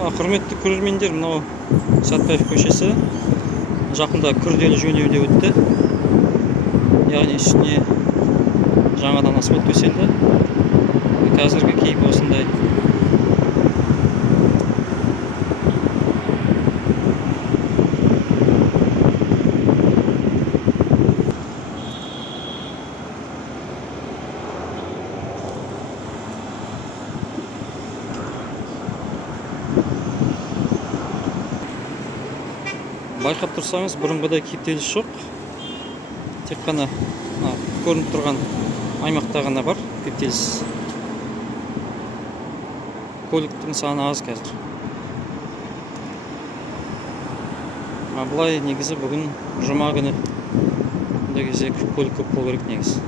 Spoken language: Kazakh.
Құрметті көрермендер, мынау Сәтпаев көшесі жақында күрделі жөндеуде өтті. Яғни үстіне жаңадан асфальт төселді. Қазіргі кейіп осындай. Байқап тұрсаңыз, бұрынғыдай кептеліс жоқ. Тек қана көрініп тұрған аймақта ғана бар кептеліс. Көліктің саны аз қазір. Былай негізі бүгін жұма күні. Бұндай кезде көлік көп болу керек негізі.